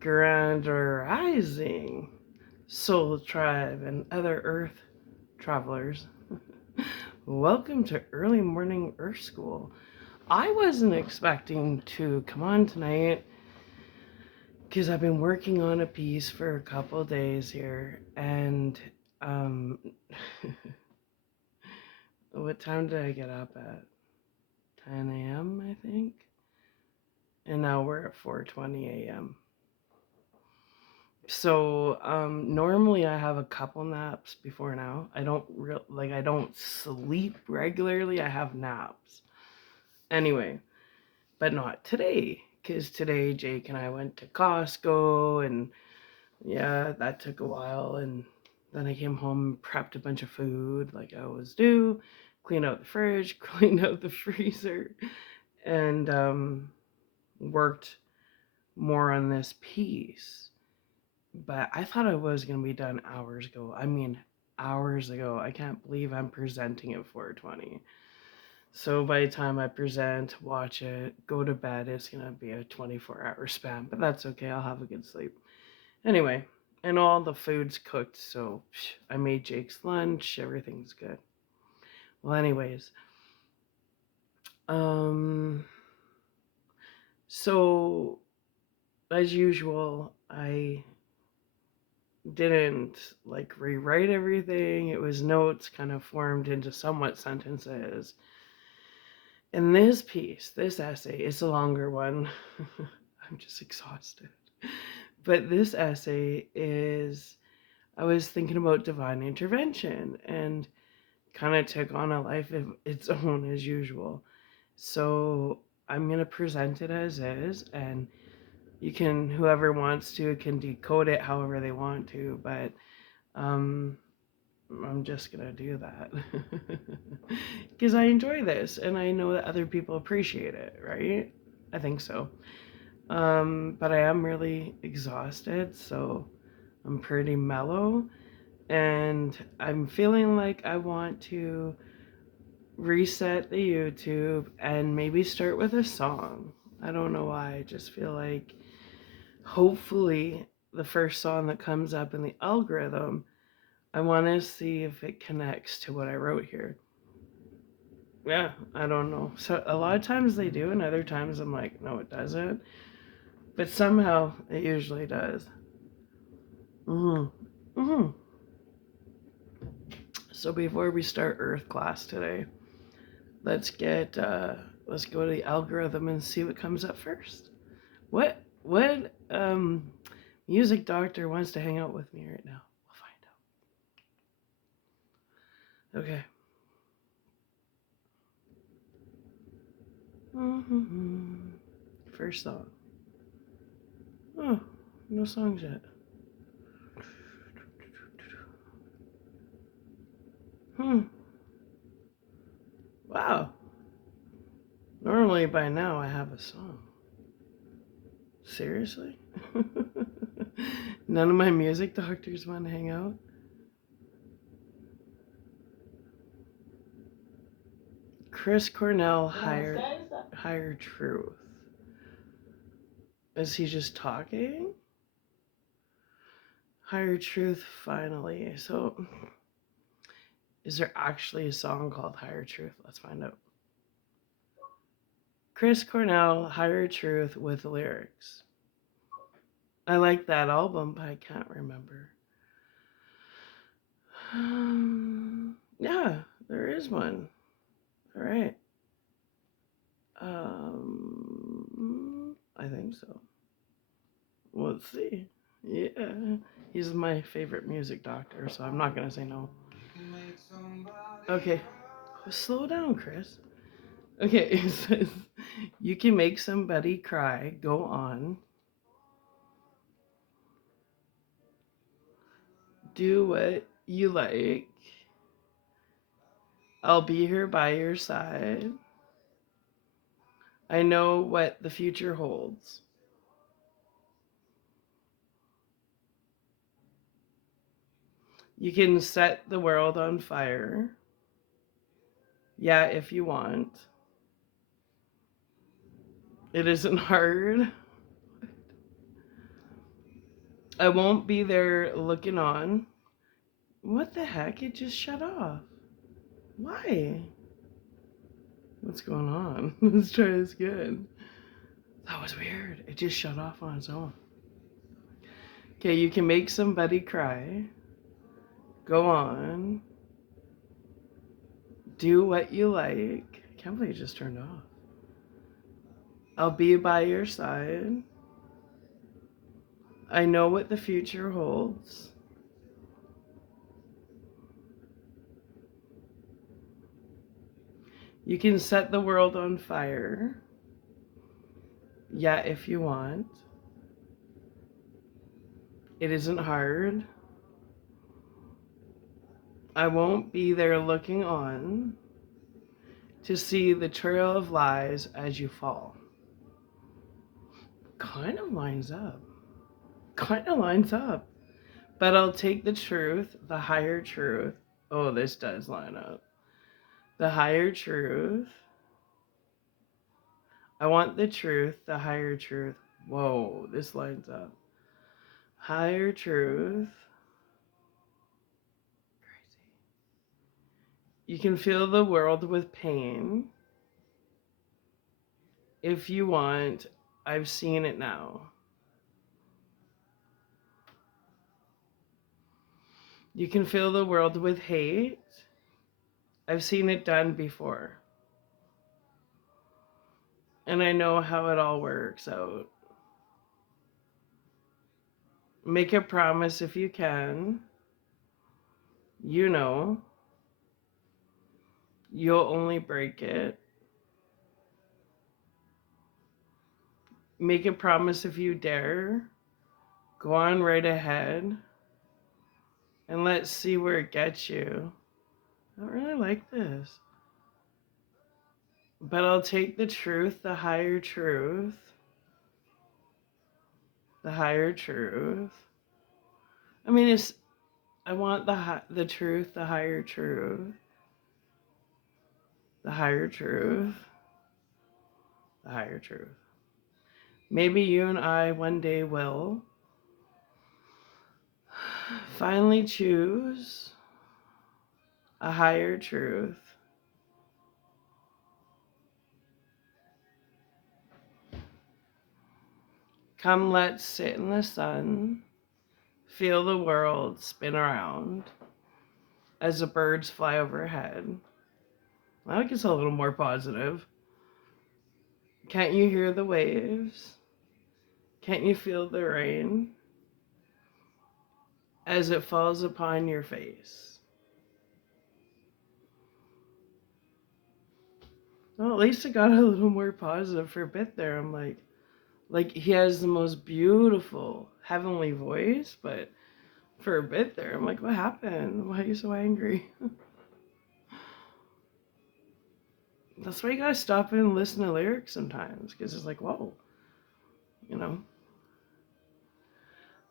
Grand Rising, Soul Tribe, and other Earth travelers. Welcome to Early Morning Earth School. I wasn't expecting to come on tonight because I've been working on a piece for a couple days here, and um, what time did I get up at? 10 a.m. I think, and now we're at 4:20 a.m. So normally I have a couple naps before now. I don't sleep regularly. I have naps. Anyway, but not today cuz today Jake and I went to Costco and yeah, that took a while and then I came home and prepped a bunch of food like I always do, cleaned out the fridge, cleaned out the freezer and worked more on this piece. But I thought I was going to be done hours ago. I mean, hours ago. I can't believe I'm presenting at 4:20. So by the time I present, watch it, go to bed, it's going to be a 24-hour span. But that's okay. I'll have a good sleep. Anyway, and all the food's cooked. So I made Jake's lunch. Everything's good. Well, anyways. Um, so as usual, I didn't like rewrite everything. It was notes kind of formed into somewhat sentences. And this piece, this essay, it's a longer one. I'm just exhausted. But this essay is, I was thinking about divine intervention and kind of took on a life of its own as usual. So I'm going to present it as is, and you can, whoever wants to, can decode it however they want to, but um, I'm just gonna do that because I enjoy this and I know that other people appreciate it, right? I think so. But I am really exhausted, so I'm pretty mellow and I'm feeling like I want to reset the YouTube and maybe start with a song. I don't know why, I just feel like hopefully the first song that comes up in the algorithm, I want to see if it connects to what I wrote here. Yeah, I don't know. So a lot of times they do, and other times I'm like, no, it doesn't. But somehow it usually does. Mm-hmm. Mm-hmm. So before we start Earth class today, let's get let's go to the algorithm and see what comes up first. What music doctor wants to hang out with me right now? We'll find out. Okay. Mm-hmm. First song. Oh, no songs yet. Hmm. Wow. Normally by now I have a song. Seriously? None of my music doctors want to hang out? Chris Cornell higher truth. Is he just talking? Higher truth finally. So is there actually a song called Higher Truth? Let's find out. Chris Cornell, Higher Truth with lyrics. I like that album, but I can't remember. Yeah, there is one. All right. I think so. Let's see. Yeah, he's my favorite music doctor, so I'm not gonna say no. Okay, slow down, Chris. Okay, it says you can make somebody cry. Go on. Do what you like. I'll be here by your side. I know what the future holds. You can set the world on fire. Yeah, if you want. It isn't hard. I won't be there looking on. What the heck? It just shut off. Why? What's going on? Let's try this again. That was weird. It just shut off on its own. Okay, you can make somebody cry. Go on. Do what you like. I can't believe it just turned off. I'll be by your side. I know what the future holds. You can set the world on fire. Yeah, if you want. It isn't hard. I won't be there looking on to see the trail of lies as you fall. Kind of lines up. Kind of lines up. But I'll take the truth, the higher truth. Oh, this does line up. The higher truth. I want the truth, the higher truth. Whoa, this lines up. Higher truth. Crazy. You can fill the world with pain. If you want, I've seen it now. You can fill the world with hate. I've seen it done before. And I know how it all works out. Make a promise if you can. You know. You'll only break it. Make a promise if you dare. Go on right ahead. And let's see where it gets you. I don't really like this. But I'll take the truth, the higher truth. The higher truth. I mean, I want the truth, the higher truth. The higher truth. The higher truth. Maybe you and I one day will finally choose a higher truth. Come, let's sit in the sun, feel the world spin around as the birds fly overhead. I think it's a little more positive. Can't you hear the waves? Can't you feel the rain as it falls upon your face? Well, at least it got a little more positive for a bit there. I'm like he has the most beautiful heavenly voice, but for a bit there, I'm like, what happened? Why are you so angry? That's why you gotta stop and listen to lyrics sometimes, because it's like, whoa, you know.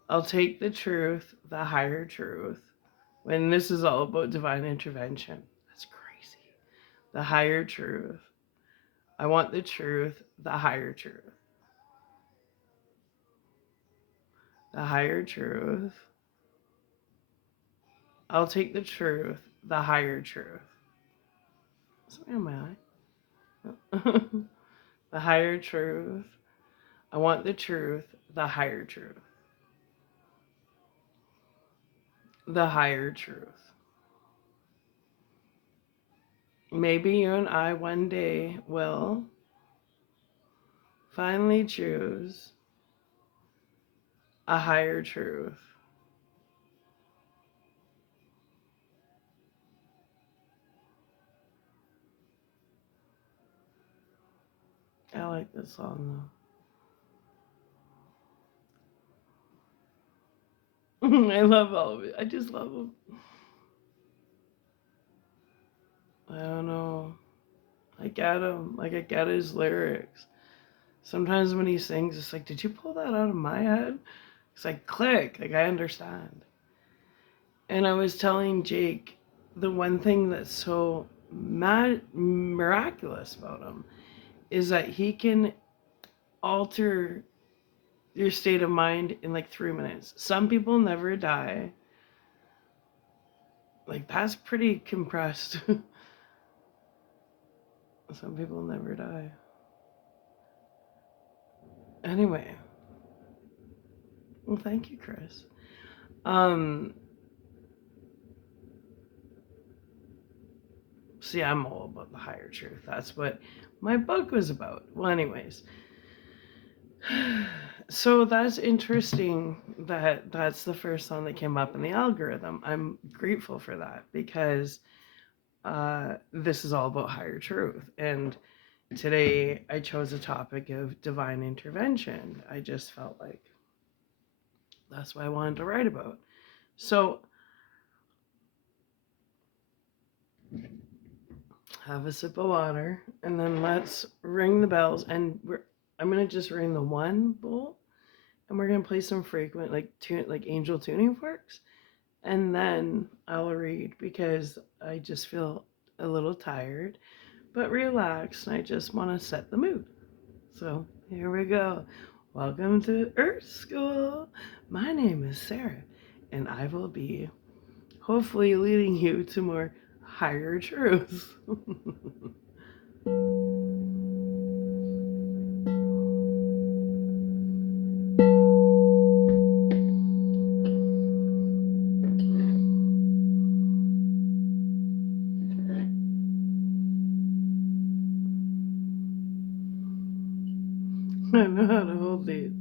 I'll take the truth, the higher truth, when this is all about divine intervention. That's crazy. The higher truth. I want the truth, the higher truth. The higher truth. I'll take the truth, the higher truth. Something on my eye. The higher truth. I want the truth, the higher truth. The higher truth. Maybe you and I one day will finally choose a higher truth. I like this song though. I love all of it. I just love them. I don't know. I get him. Like, I get his lyrics. Sometimes when he sings, it's like, did you pull that out of my head? It's like, click. Like, I understand. And I was telling Jake, the one thing that's so miraculous about him is that he can alter your state of mind in like 3 minutes. Some people never die. Like, that's pretty compressed. Some people never die. Anyway. Well, thank you, Chris. See, I'm all about the higher truth. That's what my book was about. Well, anyways. So that's interesting that that's the first song that came up in the algorithm. I'm grateful for that because this is all about higher truth. And today I chose a topic of divine intervention. I just felt like that's what I wanted to write about. So have a sip of water and then let's ring the bells. And I'm going to just ring the one bowl and we're going to play some frequent like angel tuning forks. And then I'll read because I just feel a little tired, but relaxed, and I just want to set the mood. So here we go. Welcome to Earth School. My name is Sarah, and I will be hopefully leading you to more higher truths. I know how to hold these.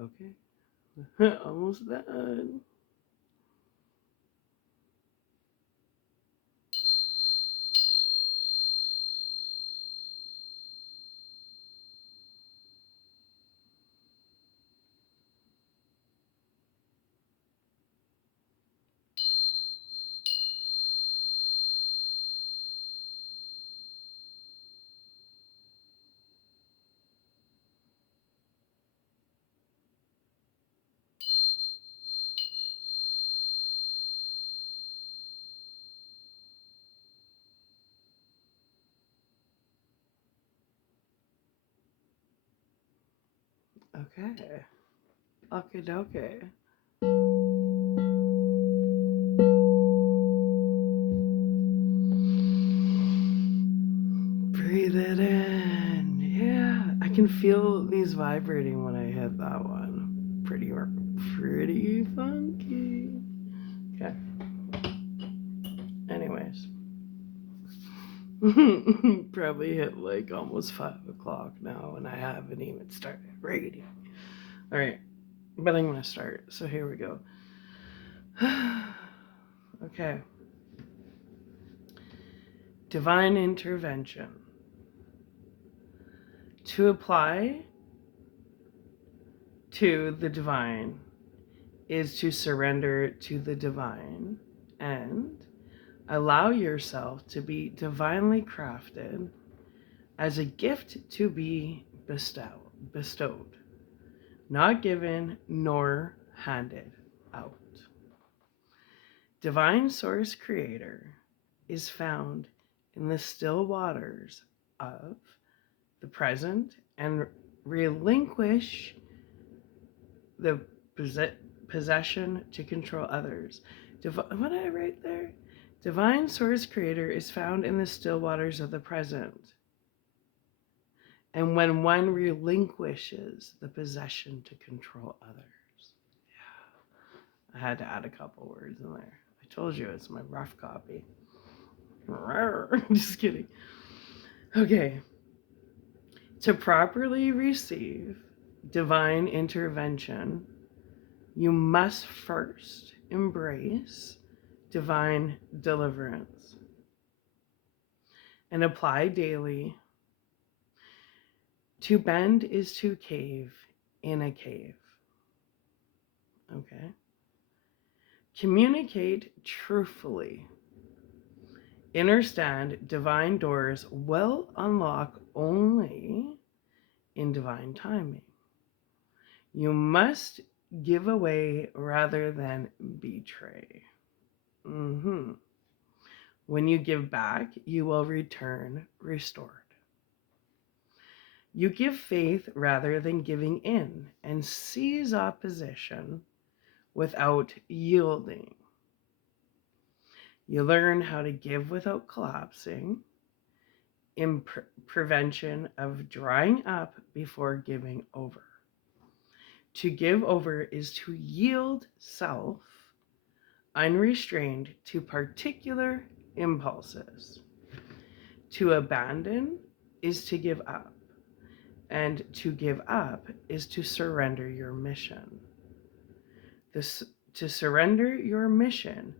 Okay, almost done. Okay. Okay, dokie. Breathe it in. Yeah, I can feel these vibrating when I hit that one. Pretty funky. Okay. Anyways. Probably hit like almost 5 o'clock now and I haven't even started reading. Alright, but I'm gonna start. So here we go. Okay. Divine intervention. To apply to the divine is to surrender to the divine and allow yourself to be divinely crafted as a gift to be bestowed, not given nor handed out. Divine Source Creator is found in the still waters of the present and relinquish the possession to control others. What did I write there? Divine Source Creator is found in the still waters of the present. And when one relinquishes the possession to control others. Yeah. I had to add a couple words in there. I told you it's my rough copy. Just kidding. Okay. To properly receive divine intervention, you must first embrace divine deliverance and apply daily. To bend is to cave in a cave. Okay. Communicate truthfully. Understand divine doors will unlock only in divine timing. You must give away rather than betray. When you give back, you will return restored. You give faith rather than giving in and seize opposition without yielding. You learn how to give without collapsing in prevention of drying up before giving over. To give over is to yield self unrestrained to particular impulses. To abandon is to give up, and to give up is to surrender your mission. To surrender your mission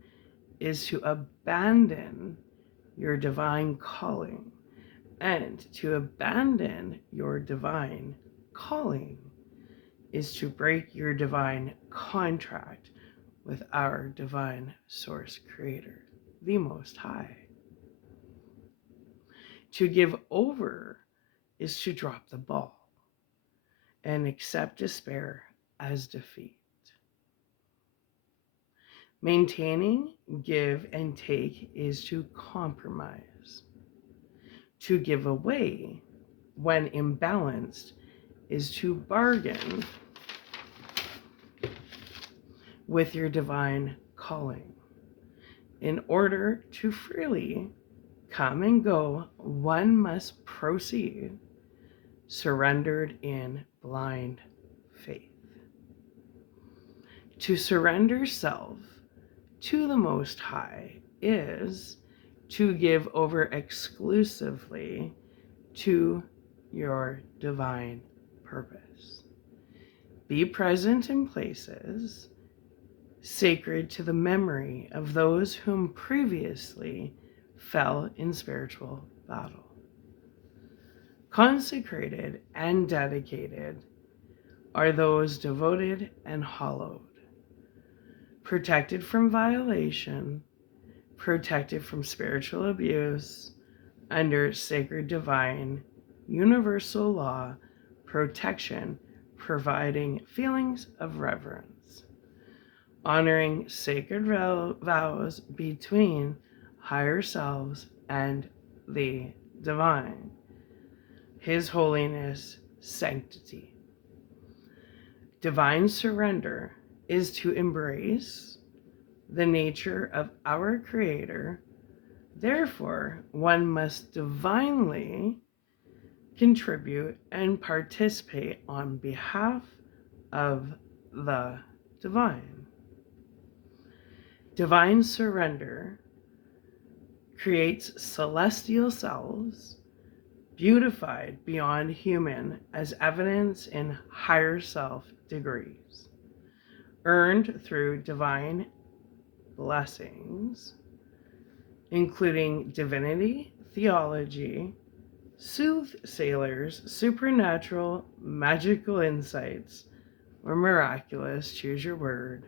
is to abandon your divine calling, and to abandon your divine calling is to break your divine contract with our divine source creator, the Most High. To give over is to drop the ball and accept despair as defeat. Maintaining, give, and take is to compromise. To give away, when imbalanced, is to bargain with your divine calling. In order to freely come and go, one must proceed surrendered in blind faith. To surrender self to the Most High is to give over exclusively to your divine purpose. Be present in places sacred to the memory of those whom previously fell in spiritual battle. Consecrated and dedicated are those devoted and hallowed, protected from violation, protected from spiritual abuse, under sacred divine universal law protection, providing feelings of reverence, honoring sacred vows between higher selves and the divine, His holiness, sanctity. Divine surrender is to embrace the nature of our Creator. Therefore, one must divinely contribute and participate on behalf of the divine. Divine surrender creates celestial selves, beautified beyond human as evidence in higher self degrees, earned through divine blessings, including divinity, theology, soothsayers, supernatural, magical insights, or miraculous, choose your word,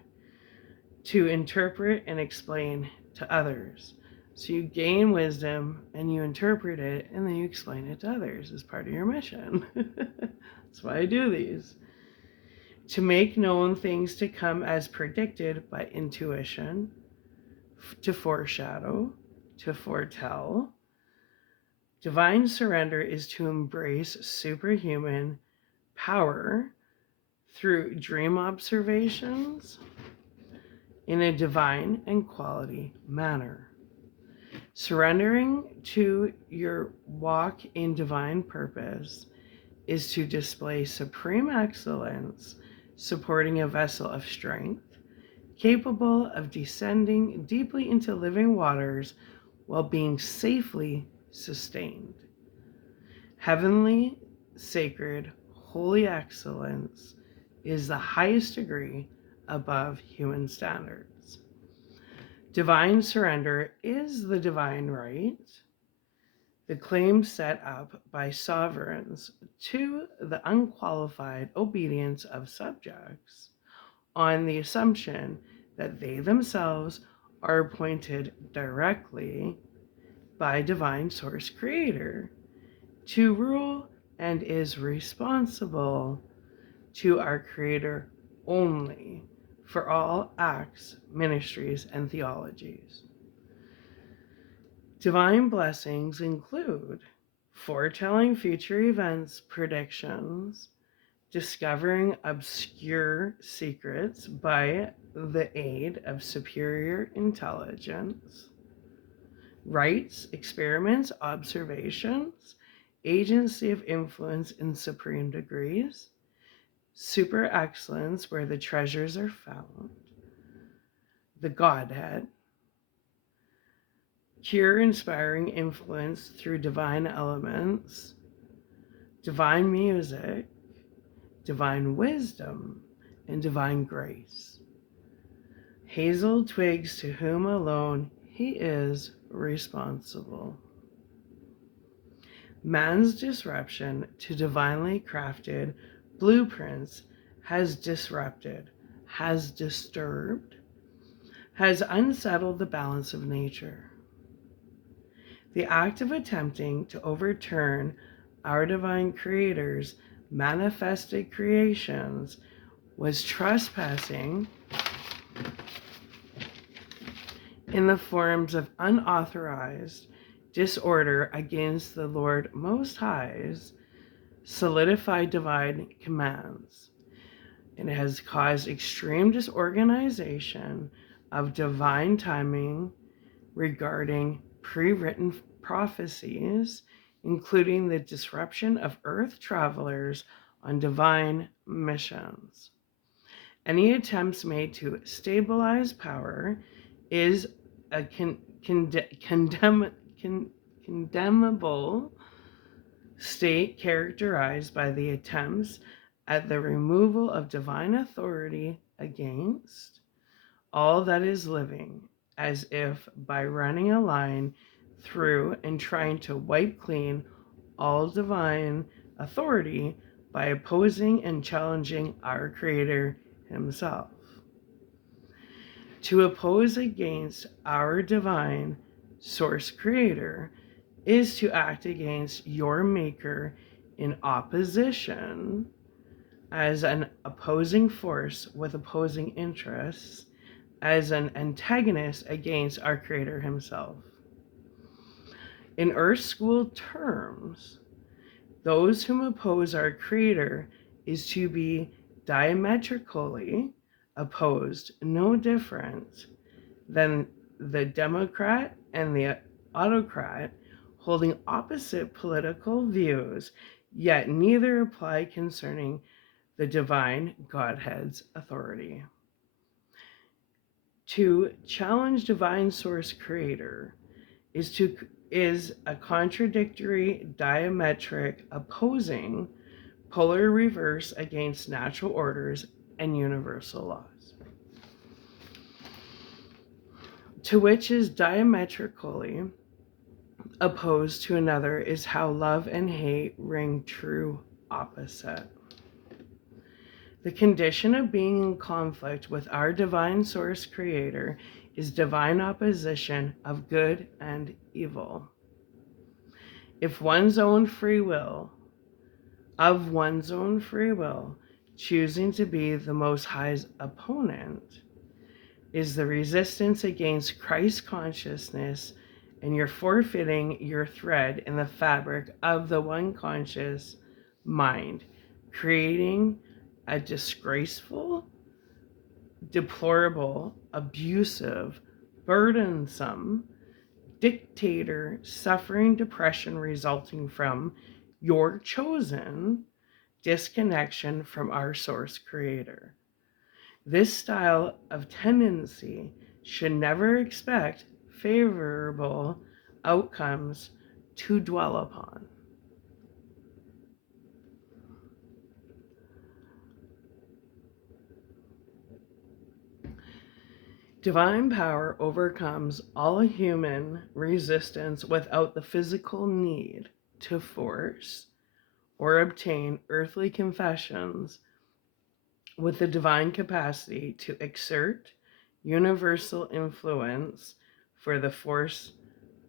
to interpret and explain to others. So you gain wisdom and you interpret it and then you explain it to others as part of your mission. That's why I do these. To make known things to come as predicted by intuition, to foreshadow, to foretell. Divine surrender is to embrace superhuman power through dream observations in a divine and quality manner. Surrendering to your walk in divine purpose is to display supreme excellence, supporting a vessel of strength, capable of descending deeply into living waters while being safely sustained. Heavenly, sacred, holy excellence is the highest degree above human standards. Divine surrender is the divine right, the claim set up by sovereigns to the unqualified obedience of subjects on the assumption that they themselves are appointed directly by divine source creator to rule and is responsible to our creator only for all acts, ministries, and theologies. Divine blessings include foretelling future events, predictions, discovering obscure secrets by the aid of superior intelligence, rites, experiments, observations, agency of influence in supreme degrees, super excellence where the treasures are found, the Godhead, cure inspiring influence through divine elements, divine music, divine wisdom, and divine grace. Hazel twigs to whom alone he is responsible. Man's disruption to divinely crafted blueprints has disrupted, has disturbed, has unsettled the balance of nature. The act of attempting to overturn our divine creator's manifested creations was trespassing in the forms of unauthorized disorder against the Lord Most High's solidified divine commands. And it has caused extreme disorganization of divine timing regarding pre-written prophecies, including the disruption of earth travelers on divine missions. Any attempts made to stabilize power is a condemnable state characterized by the attempts at the removal of divine authority against all that is living, as if by running a line through and trying to wipe clean all divine authority by opposing and challenging our Creator Himself. To oppose against our divine source creator is to act against your maker in opposition as an opposing force with opposing interests, as an antagonist against our creator himself. In Earth School terms, those whom oppose our creator is to be diametrically opposed, no different than the Democrat and the autocrat holding opposite political views, yet neither apply concerning the divine Godhead's authority. To challenge divine source creator is a contradictory, diametric, opposing, polar reverse against natural orders and universal laws. To which is diametrically opposed to another is how love and hate ring true opposite. The condition of being in conflict with our divine source creator is divine opposition of good and evil. If one's own free will, choosing to be the Most High's opponent, is the resistance against Christ consciousness, and you're forfeiting your thread in the fabric of the one conscious mind, creating a disgraceful, deplorable, abusive, burdensome dictator, suffering depression resulting from your chosen disconnection from our source creator. This style of tendency should never expect favorable outcomes to dwell upon. Divine power overcomes all human resistance without the physical need to force or obtain earthly confessions, with the divine capacity to exert universal influence. For the force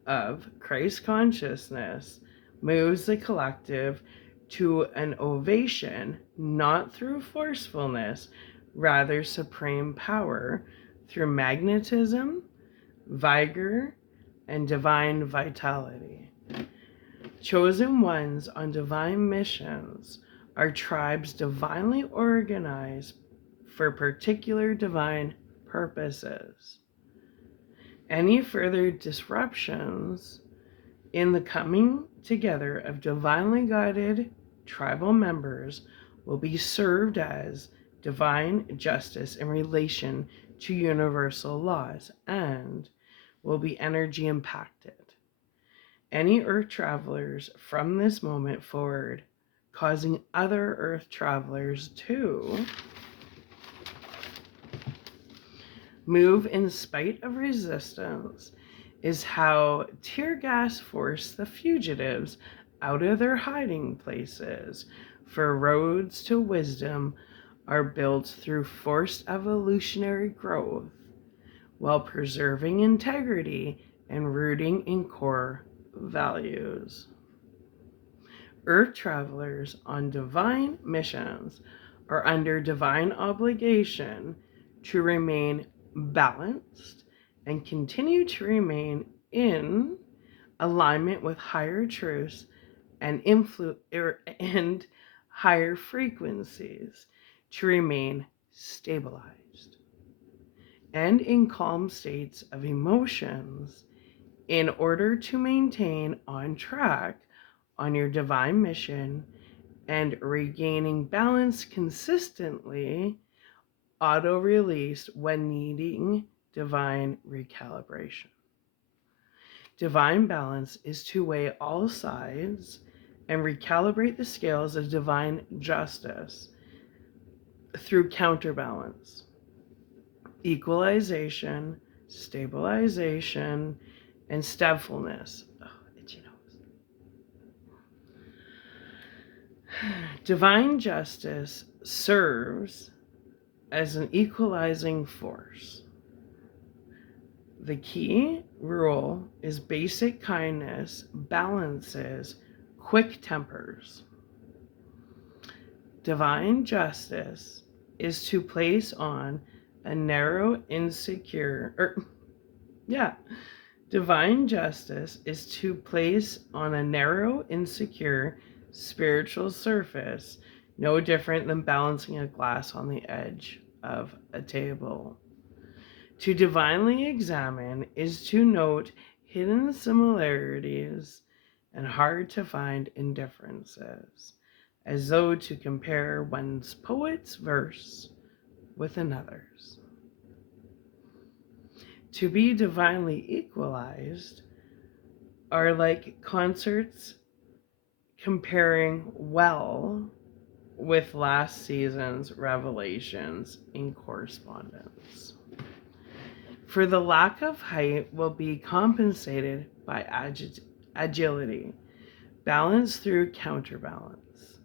of Christ consciousness moves the collective to an ovation, not through forcefulness, rather supreme power through magnetism, vigor, and divine vitality. Chosen ones on divine missions are tribes divinely organized for particular divine purposes. Any further disruptions in the coming together of divinely guided tribal members will be served as divine justice in relation to universal laws and will be energy impacted. Any earth travelers from this moment forward causing other earth travelers to move in spite of resistance is how tear gas forced the fugitives out of their hiding places, for roads to wisdom are built through forced evolutionary growth while preserving integrity and rooting in core values. Earth travelers on divine missions are under divine obligation to remain balanced and continue to remain in alignment with higher truths and and higher frequencies, to remain stabilized and in calm states of emotions in order to maintain on track on your divine mission and regaining balance consistently, auto-released when needing divine recalibration. Divine balance is to weigh all sides and recalibrate the scales of divine justice through counterbalance, equalization, stabilization, and steadfastness. Oh, itchy nose. Divine justice serves as an equalizing force. The key rule is basic kindness balances quick tempers. Divine justice is to place on a narrow, Divine justice is to place on a narrow, insecure spiritual surface, no different than balancing a glass on the edge of a table. To divinely examine is to note hidden similarities and hard to find indifferences, as though to compare one's poet's verse with another's. To be divinely equalized are like concerts comparing well with last season's revelations in correspondence. For the lack of height will be compensated by agility, balance through counterbalance,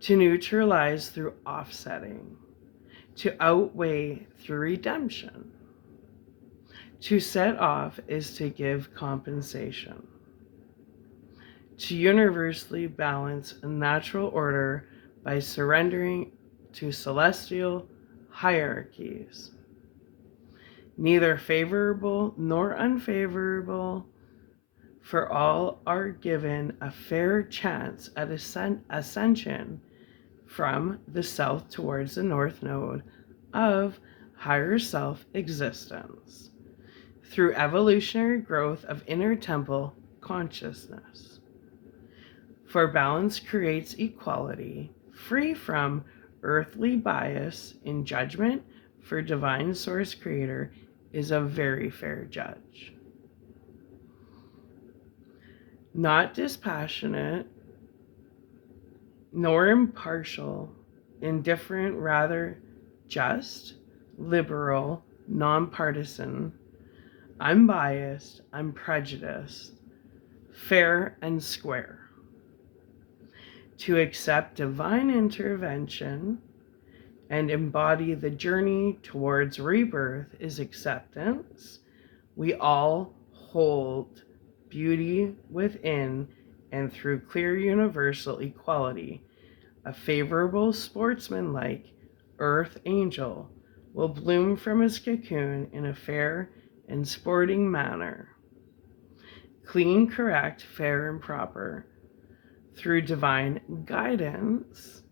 to neutralize through offsetting, to outweigh through redemption. To set off is to give compensation. To universally balance a natural order by surrendering to celestial hierarchies. neither favorable nor unfavorable, for all are given a fair chance at ascension from the south towards the north node of higher self existence through evolutionary growth of inner temple consciousness. For balance creates equality, free from earthly bias in judgment, for divine source creator is a very fair judge. Not dispassionate, nor impartial, indifferent, rather just, liberal, nonpartisan, unbiased, unprejudiced, fair and square. To accept divine intervention and embody the journey towards rebirth is acceptance. We all hold beauty within and through clear universal equality. A favorable sportsman-like earth angel will bloom from his cocoon in a fair and sporting manner. Clean, correct, fair, and proper. Through divine guidance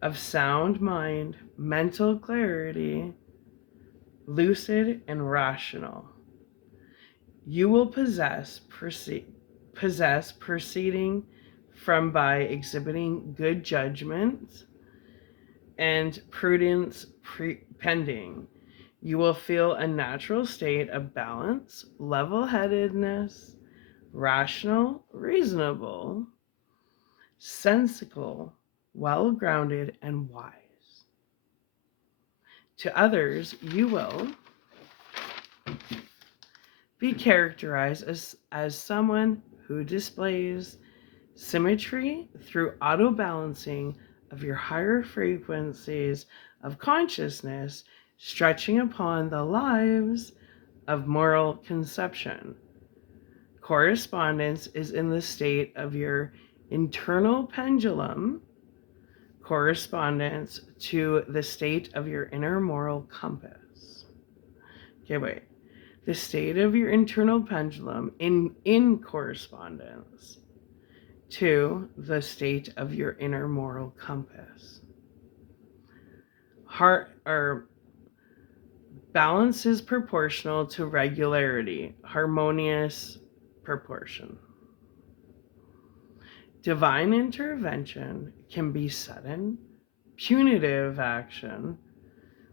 of sound mind, mental clarity, lucid and rational, you will possess proceeding from by exhibiting good judgment and prudence pending. You will feel a natural state of balance, level-headedness, rational, reasonable, sensical, well-grounded, and wise. To others, you will be characterized as someone who displays symmetry through auto-balancing of your higher frequencies of consciousness, stretching upon the lives of moral conception. Correspondence is in the state of your internal pendulum, correspondence to the state of your inner moral compass. Okay, wait. The state of your internal pendulum in correspondence to the state of your inner moral compass. Balance is proportional to regularity, harmonious proportion. Divine intervention can be sudden, punitive action,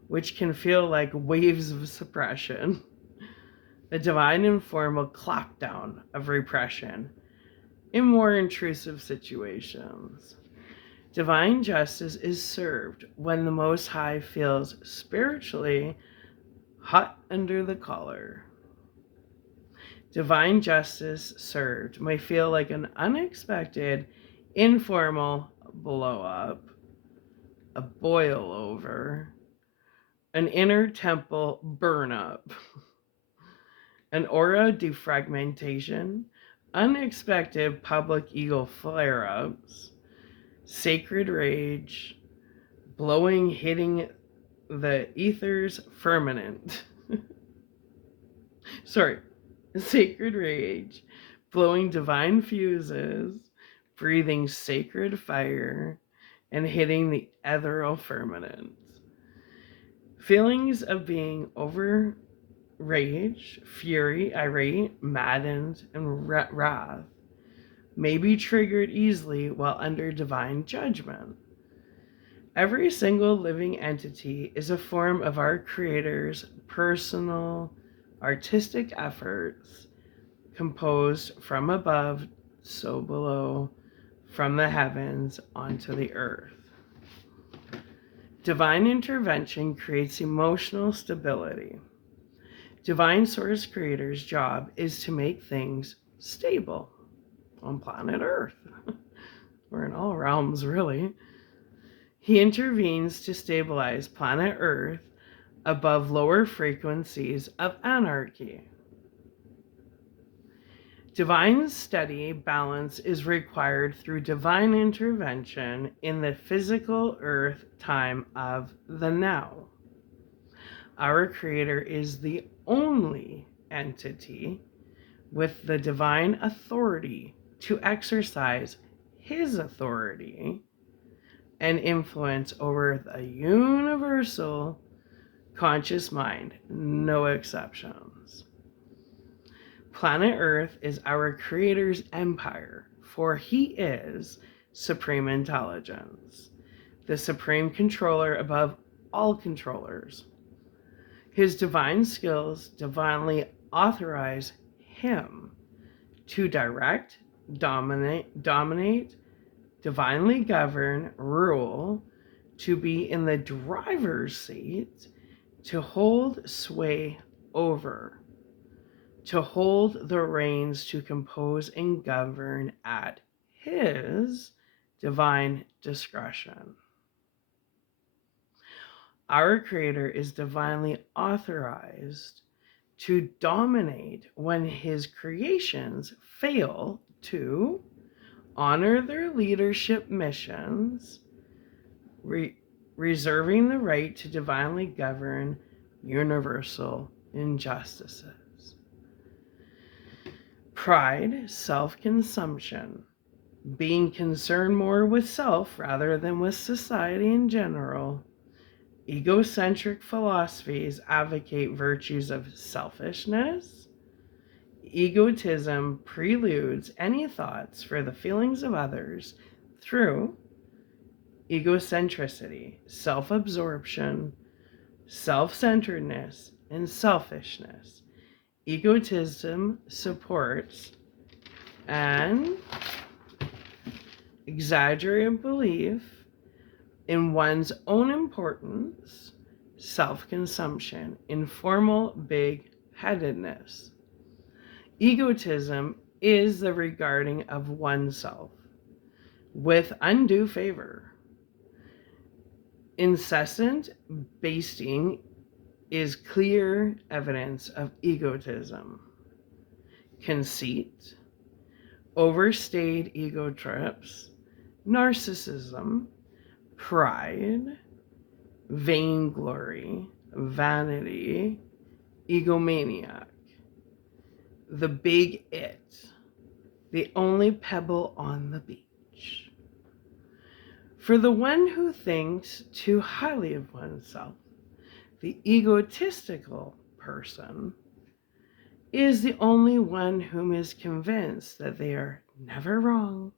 which can feel like waves of suppression. The divine informal clampdown of repression in more intrusive situations. Divine justice is served when the Most High feels spiritually hot under the collar. Divine justice served may feel like an unexpected, informal blow up, a boil over, an inner temple burn up, an aura defragmentation, unexpected public ego flare ups, sacred rage, blowing, hitting the ether's firmament. Sacred rage, blowing divine fuses, breathing sacred fire, and hitting the ethereal firmament. Feelings of being over rage, fury, irate, maddened, and wrath may be triggered easily while under divine judgment. Every single living entity is a form of our Creator's personal artistic efforts, composed from above, so below, from the heavens onto the earth. Divine intervention creates emotional stability. Divine Source Creator's job is to make things stable on planet Earth, or in all realms, really. He intervenes to stabilize planet Earth above lower frequencies of anarchy. Divine steady balance is required through divine intervention in the physical earth time of the now. Our Creator is the only entity with the divine authority to exercise his authority and influence over the universal conscious mind, no exceptions. Planet Earth is our Creator's empire, for he is supreme intelligence, the supreme controller above all controllers. His divine skills divinely authorize him to direct, dominate, divinely govern, rule, to be in the driver's seat, to hold sway over, to hold the reins, to compose and govern at his divine discretion. Our Creator is divinely authorized to dominate when his creations fail to honor their leadership missions, reserving the right to divinely govern universal injustices. Pride, self-consumption, being concerned more with self rather than with society in general. Egocentric philosophies advocate virtues of selfishness. Egotism preludes any thoughts for the feelings of others through egocentricity, self-absorption, self-centeredness, and selfishness. Egotism supports an exaggerated belief in one's own importance, self-consumption, informal big-headedness. Egotism is the regarding of oneself with undue favor. Incessant basting is clear evidence of egotism. Conceit, overstayed ego trips, narcissism, pride, vainglory, vanity, egomaniac, the big it, the only pebble on the beach. For the one who thinks too highly of oneself, the egotistical person is the only one whom is convinced that they are never wrong.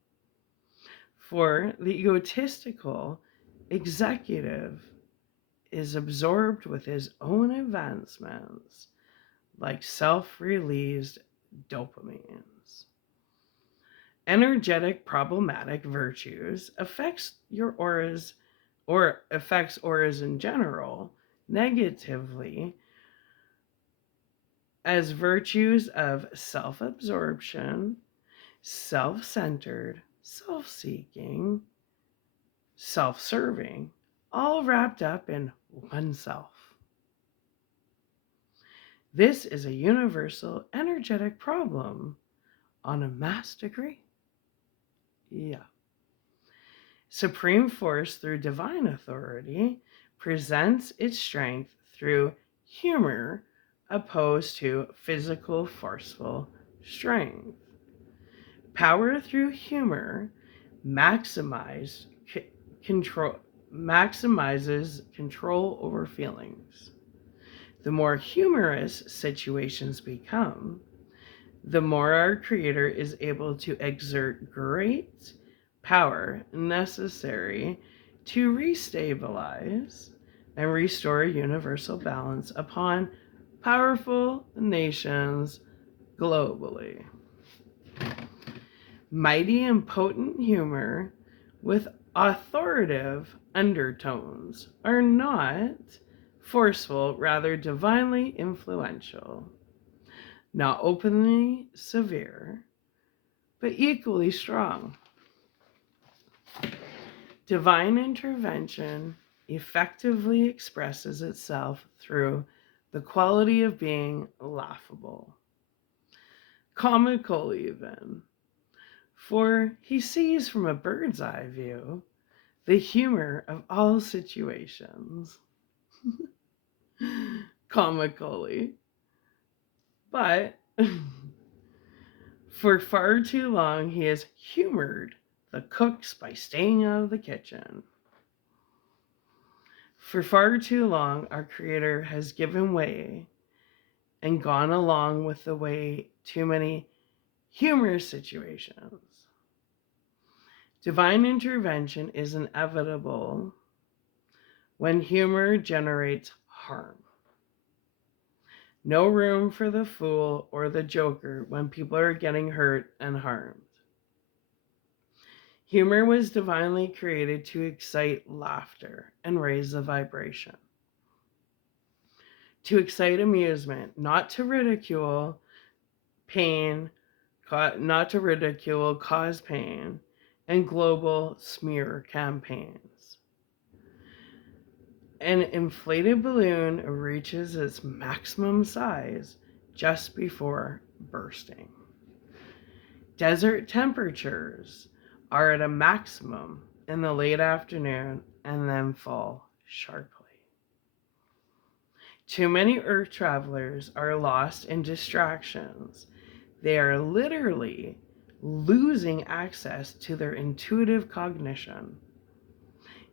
For the egotistical executive is absorbed with his own advancements like self-released dopamines. Energetic problematic virtues affects auras in general negatively as virtues of self-absorption, self-centered, self-seeking, self-serving, all wrapped up in oneself. This is a universal energetic problem on a mass degree. Yeah. Supreme force through divine authority presents its strength through humor opposed to physical forceful strength. Power through humor maximizes control over feelings. The more humorous situations become, the more our Creator is able to exert great power necessary to restabilize and restore universal balance upon powerful nations globally. Mighty and potent humor with authoritative undertones are not forceful, rather divinely influential, not openly severe, but equally strong. Divine intervention effectively expresses itself through the quality of being laughable, comical even, for he sees from a bird's eye view the humor of all situations. comically. But for far too long, he has humored the cooks by staying out of the kitchen. For far too long, our Creator has given way and gone along with the way too many humorous situations. Divine intervention is inevitable when humor generates harm. No room for the fool or the joker when people are getting hurt and harmed. Humor was divinely created to excite laughter and raise the vibration. To excite amusement, not to ridicule pain, not to ridicule cause pain, and global smear campaigns. An inflated balloon reaches its maximum size just before bursting. Desert temperatures are at a maximum in the late afternoon and then fall sharply. Too many Earth travelers are lost in distractions. They are literally losing access to their intuitive cognition.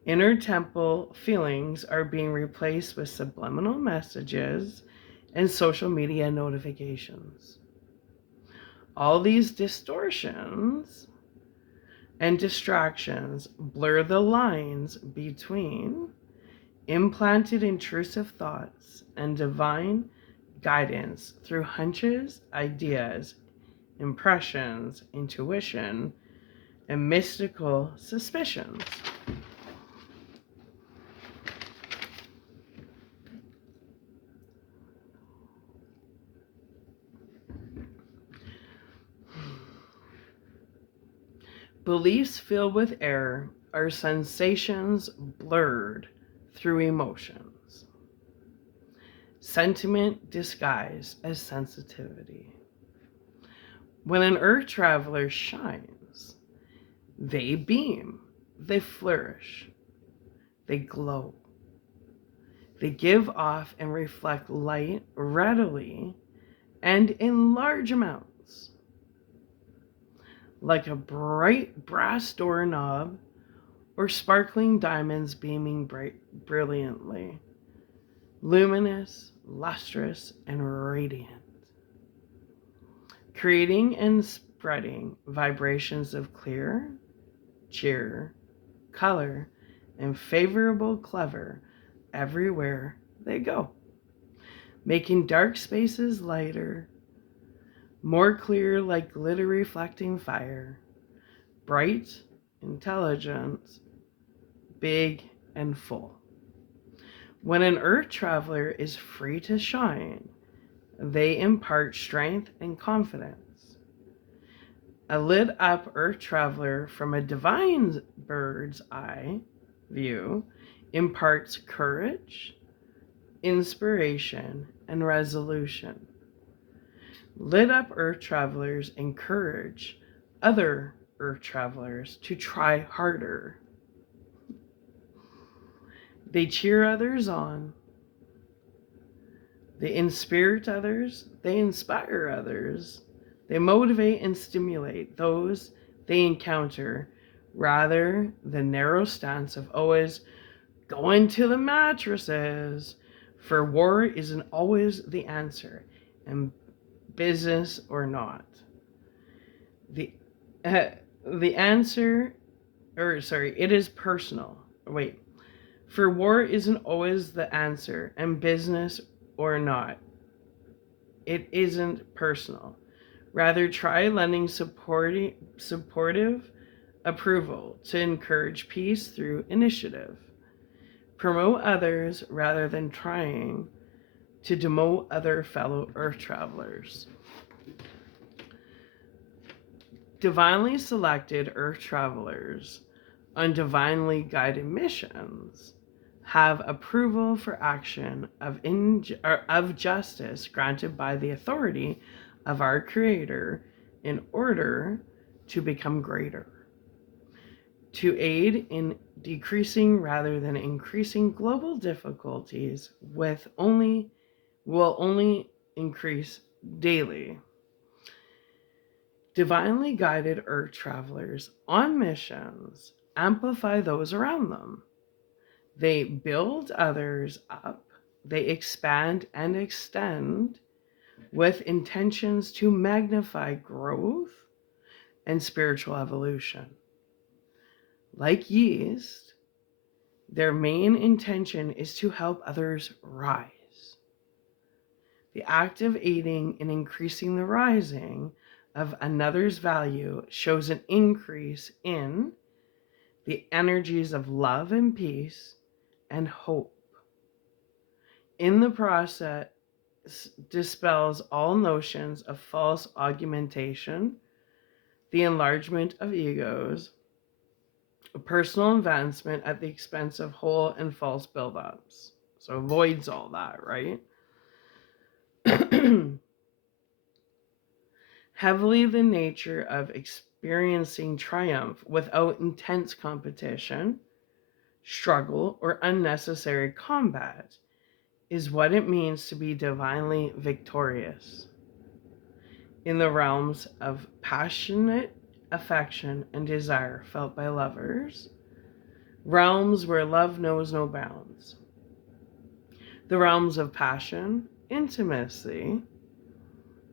Inner temple feelings are being replaced with subliminal messages and social media notifications. All these distortions and distractions blur the lines between implanted intrusive thoughts and divine guidance through hunches, ideas, impressions, intuition, and mystical suspicions. Beliefs filled with error are sensations blurred through emotions. Sentiment disguised as sensitivity. When an Earth traveler shines, they beam, they flourish, they glow. They give off and reflect light readily and in large amounts. Like a bright brass doorknob or sparkling diamonds beaming brilliantly, luminous, lustrous, and radiant, creating and spreading vibrations of clear, cheer, color, and favorable clever everywhere they go, making dark spaces lighter, more clear like glitter reflecting fire, bright, intelligent, big, and full. When an Earth traveler is free to shine, they impart strength and confidence. A lit up Earth traveler from a divine bird's eye view imparts courage, inspiration, and resolution. Lit up Earth travelers encourage other Earth travelers to try harder. They cheer others on. They inspirit others. They inspire others. They motivate and stimulate those they encounter rather than narrow stance of always going to the mattresses. For war isn't always the answer, and business or not. The answer, it is personal. Wait. For war isn't always the answer, and business or not. It isn't personal. Rather, try lending supportive approval to encourage peace through initiative. Promote others rather than trying to demote other fellow Earth travelers. Divinely selected Earth travelers on divinely guided missions have approval for action of justice granted by the authority of our Creator in order to become greater, to aid in decreasing rather than increasing global difficulties with only will only increase daily. Divinely guided earth travelers on missions amplify those around them. They build others up, they expand and extend with intentions to magnify growth and spiritual evolution. Like yeast, their main intention is to help others rise. The act of aiding in increasing the rising of another's value shows an increase in the energies of love and peace and hope. In the process, dispels all notions of false augmentation, the enlargement of egos, personal advancement at the expense of whole and false buildups. So avoids all that, right? Heavily the nature of experiencing triumph without intense competition, struggle, or unnecessary combat is what it means to be divinely victorious. In the realms of passionate affection and desire felt by lovers, realms where love knows no bounds, the realms of passion, intimacy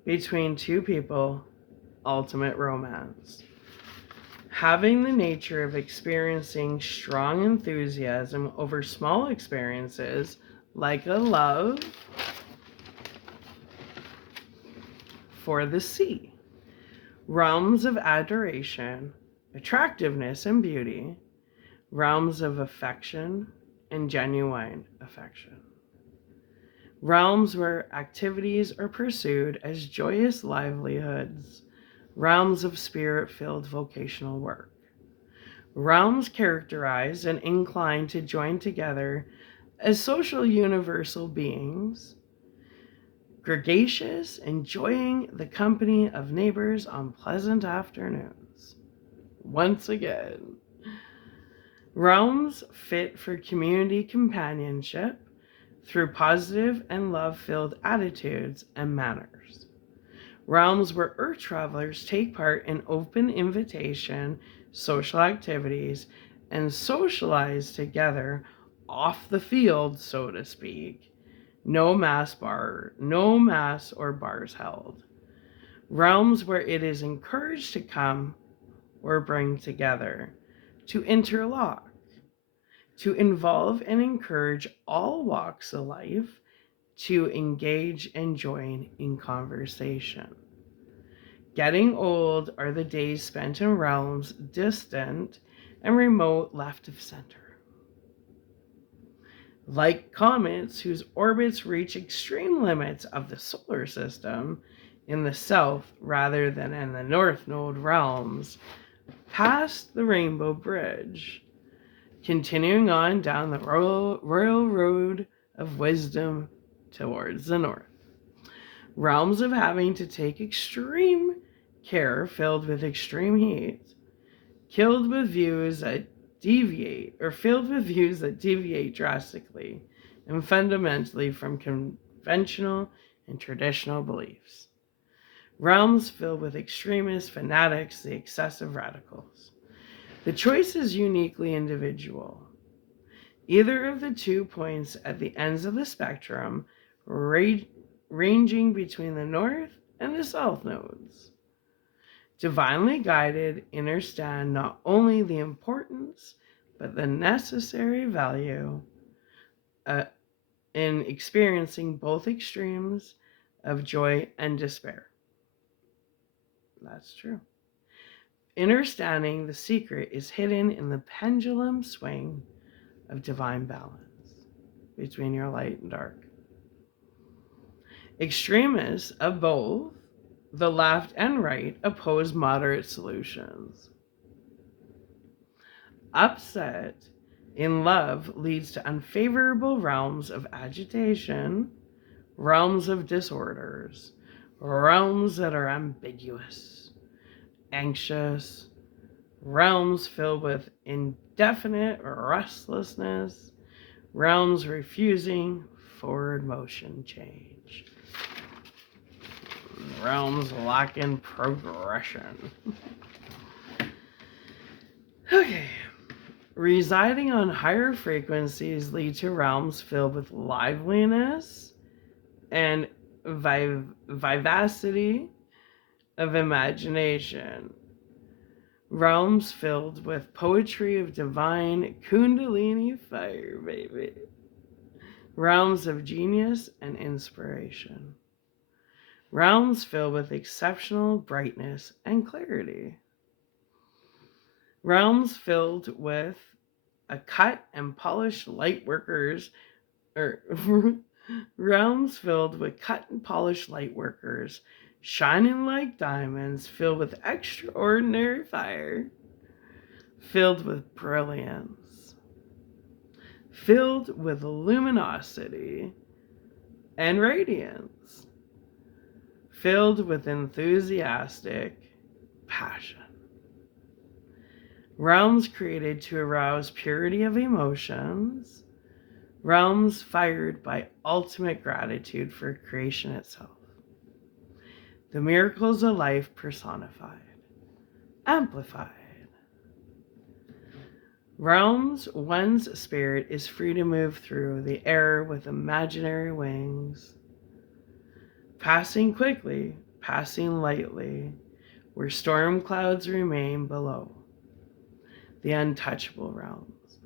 between two people, ultimate romance. Having the nature of experiencing strong enthusiasm over small experiences like a love for the sea. Realms of adoration, attractiveness, and beauty. Realms of affection and genuine affection. Realms where activities are pursued as joyous livelihoods. Realms of spirit-filled vocational work. Realms characterized and inclined to join together as social universal beings, gregarious, enjoying the company of neighbors on pleasant afternoons. Once again, realms fit for community companionship through positive and love-filled attitudes and manners. Realms where earth travelers take part in open invitation, social activities, and socialize together off the field, so to speak. No mass or bars held. Realms where it is encouraged to come or bring together, to interlock, to involve and encourage all walks of life to engage and join in conversation. Getting old are the days spent in realms distant and remote left of center. Like comets whose orbits reach extreme limits of the solar system in the south rather than in the north node realms, past the Rainbow Bridge, continuing on down the royal road of wisdom towards the north. Realms of having to take extreme care filled with extreme heat, filled with views that deviate drastically and fundamentally from conventional and traditional beliefs. Realms filled with extremists, fanatics, the excessive radicals. The choice is uniquely individual. Either of the 2 points at the ends of the spectrum, ranging between the north and the south nodes. Divinely guided understand not only the importance, but the necessary value in experiencing both extremes of joy and despair. That's true. Understanding the secret is hidden in the pendulum swing of divine balance between your light and dark. Extremists of both the left and right oppose moderate solutions. Upset in love leads to unfavorable realms of agitation, realms of disorders, realms that are ambiguous, anxious, realms filled with indefinite restlessness, realms refusing forward motion change. realms lack in progression. Okay. Residing on higher frequencies lead to realms filled with liveliness and vivacity of imagination. Realms filled with poetry of divine Kundalini fire, baby. Realms of genius and inspiration. Realms filled with exceptional brightness and clarity. Realms filled with a cut and polished light workers, or realms filled with cut and polished light workers, shining like diamonds, filled with extraordinary fire, filled with brilliance, filled with luminosity and radiance, filled with enthusiastic passion. Realms created to arouse purity of emotions, realms fired by ultimate gratitude for creation itself. The miracles of life personified, amplified. Realms, one's spirit is free to move through the air with imaginary wings, passing quickly, passing lightly, where storm clouds remain below. The untouchable realms.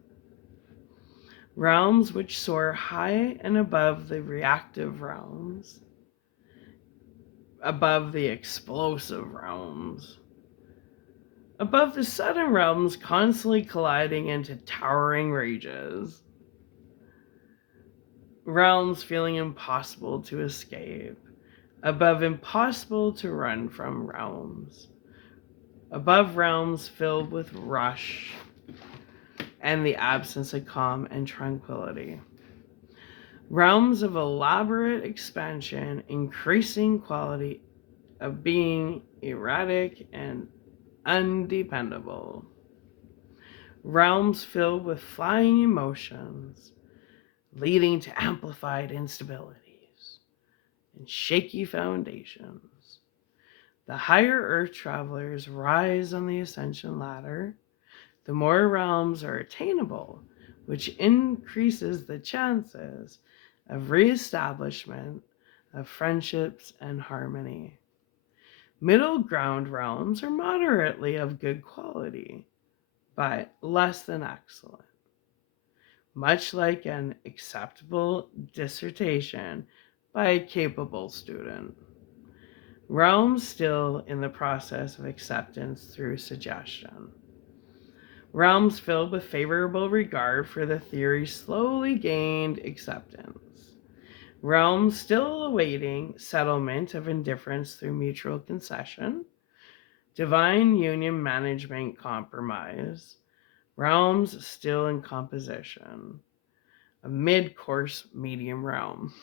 Realms which soar high and above the reactive realms, above the explosive realms, above the sudden realms constantly colliding into towering rages, realms feeling impossible to escape, above impossible to run from realms, above realms filled with rush and the absence of calm and tranquility. Realms of elaborate expansion, increasing quality of being erratic and undependable. Realms filled with flying emotions, leading to amplified instabilities and shaky foundations. The higher earth travelers rise on the ascension ladder, the more realms are attainable, which increases the chances of reestablishment of friendships and harmony. Middle ground realms are moderately of good quality, but less than excellent. Much like an acceptable dissertation by a capable student. Realms still in the process of acceptance through suggestion. Realms filled with favorable regard for the theory slowly gained acceptance. Realms still awaiting settlement of indifference through mutual concession. Divine union management compromise. Realms still in composition. A mid-course medium realm.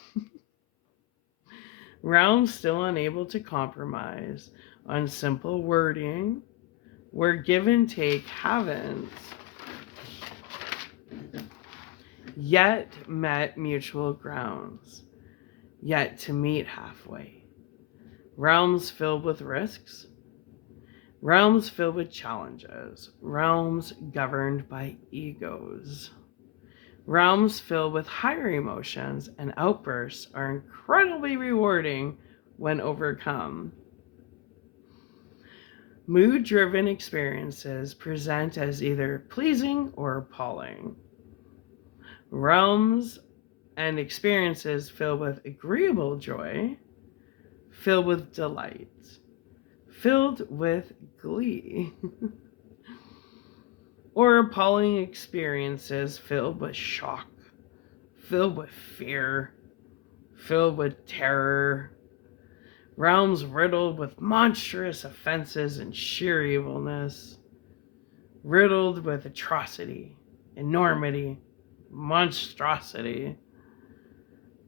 Realms still unable to compromise on simple wording, where give and take haven't yet met mutual grounds, yet to meet halfway. Realms filled with risks, realms filled with challenges, realms governed by egos. Realms filled with higher emotions and outbursts are incredibly rewarding when overcome. Mood-driven experiences present as either pleasing or appalling. Realms and experiences filled with agreeable joy, filled with delight, filled with glee. Or appalling experiences filled with shock, filled with fear, filled with terror. Realms riddled with monstrous offenses and sheer evilness, riddled with atrocity, enormity, monstrosity,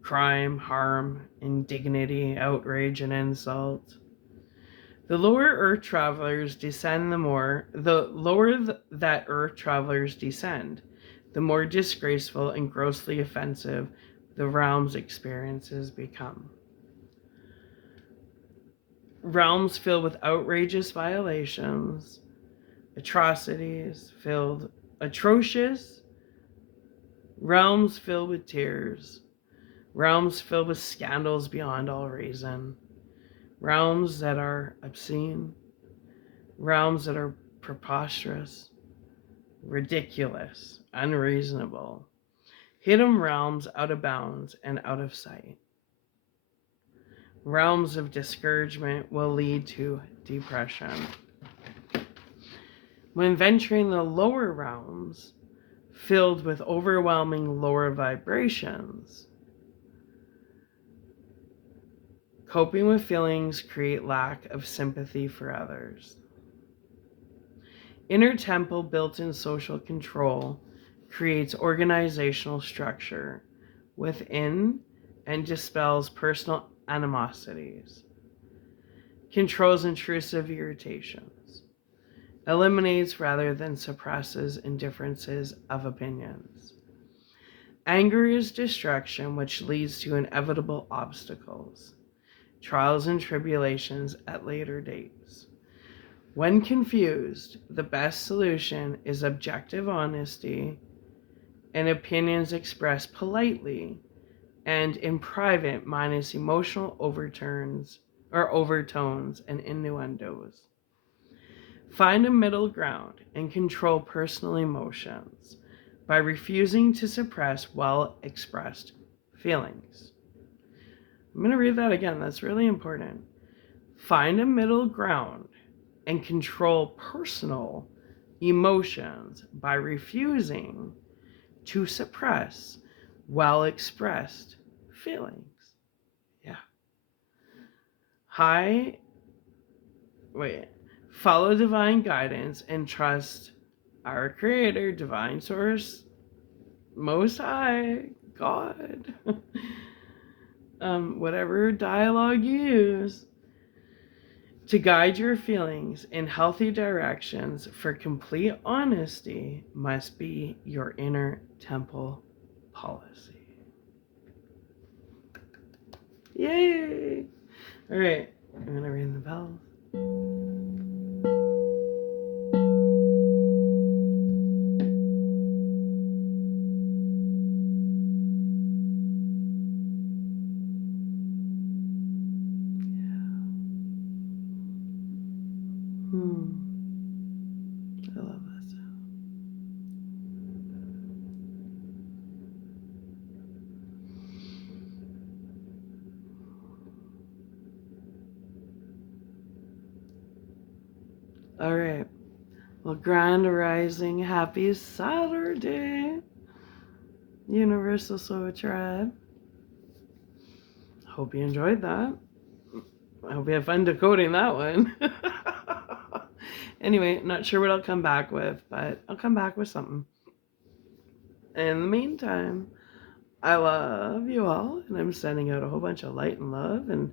crime, harm, indignity, outrage, and insult. The lower earth travelers descend the lower that earth travelers descend, the more disgraceful and grossly offensive the realm's experiences become. realms filled with outrageous violations, atrocities filled, atrocious, realms filled with tears, realms filled with scandals beyond all reason, realms that are obscene, realms that are preposterous, ridiculous, unreasonable, hidden realms out of bounds and out of sight. Realms of discouragement will lead to depression. When venturing the lower realms, filled with overwhelming lower vibrations, coping with feelings create lack of sympathy for others. Inner temple built-in social control creates organizational structure within and dispels personal animosities, controls intrusive irritations, eliminates rather than suppresses indifferences of opinions. Anger is destruction, which leads to inevitable obstacles, trials and tribulations at later dates. When confused, the best solution is objective honesty and opinions expressed politely and in private minus emotional overtones and innuendos. Find a middle ground and control personal emotions by refusing to suppress well-expressed feelings. I'm going to read that again. That's really important. Find a middle ground and control personal emotions by refusing to suppress well-expressed feelings. Yeah. Follow divine guidance and trust our Creator, Divine Source, Most High, God. Whatever dialogue you use to guide your feelings in healthy directions for complete honesty must be your inner temple policy. Yay! All right, I'm gonna ring the bell. I love that sound. All right. Well, Grand Rising, happy Saturday, Universal Soul Tribe. Hope you enjoyed that. I hope you have fun decoding that one. Anyway, not sure what I'll come back with, but I'll come back with something. In the meantime, I love you all, and I'm sending out a whole bunch of light and love, and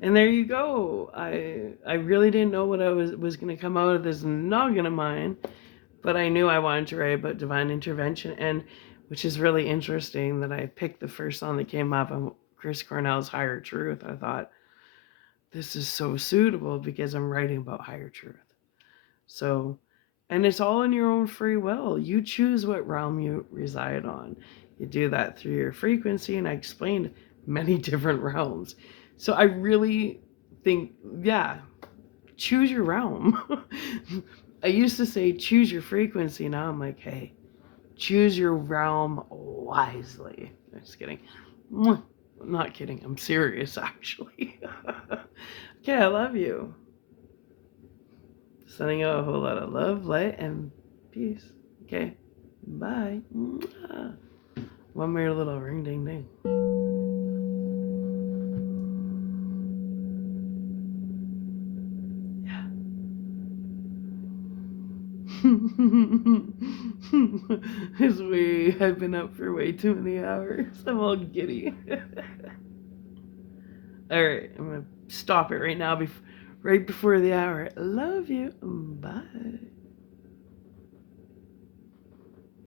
there you go. I really didn't know what I was going to come out of this noggin of mine, but I knew I wanted to write about divine intervention, and which is really interesting that I picked the first song that came up on Chris Cornell's Higher Truth. I thought, this is so suitable because I'm writing about higher truth. So, and it's all in your own free will. You choose what realm you reside on. You do that through your frequency, and I explained many different realms. So I really think, yeah, choose your realm. I used to say choose your frequency. Now I'm like, hey, choose your realm wisely. I'm just kidding. I'm not kidding. I'm serious, actually. Okay, I love you. Sending out a whole lot of love, light, and peace. Okay, bye. One more little ring ding ding. Yeah. I've been up for way too many hours. I'm all giddy. Alright, I'm gonna stop it right now, right before the hour. I love you. Bye.